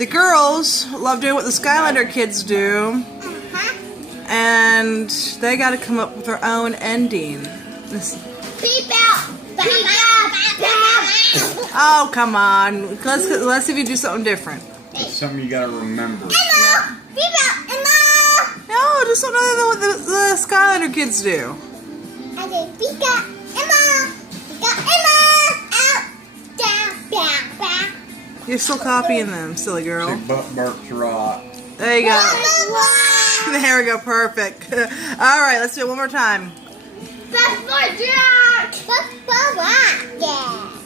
The girls love doing what the Skylander kids do, and they got to come up with their own ending. Beep out! Beep out! Oh, come on. Let's see if you do something different. It's something you gotta remember. Emma! Beep out! Emma! No, just something other than what the Skylander kids do. Okay, beep out! Emma! Beep out! Emma! Out! Down! Back! Back! You're still copying them, silly girl. Say Burps rock. There you go. There we go, perfect. Alright, let's do it one more time. That's for Jack! That's for Rock! Yeah!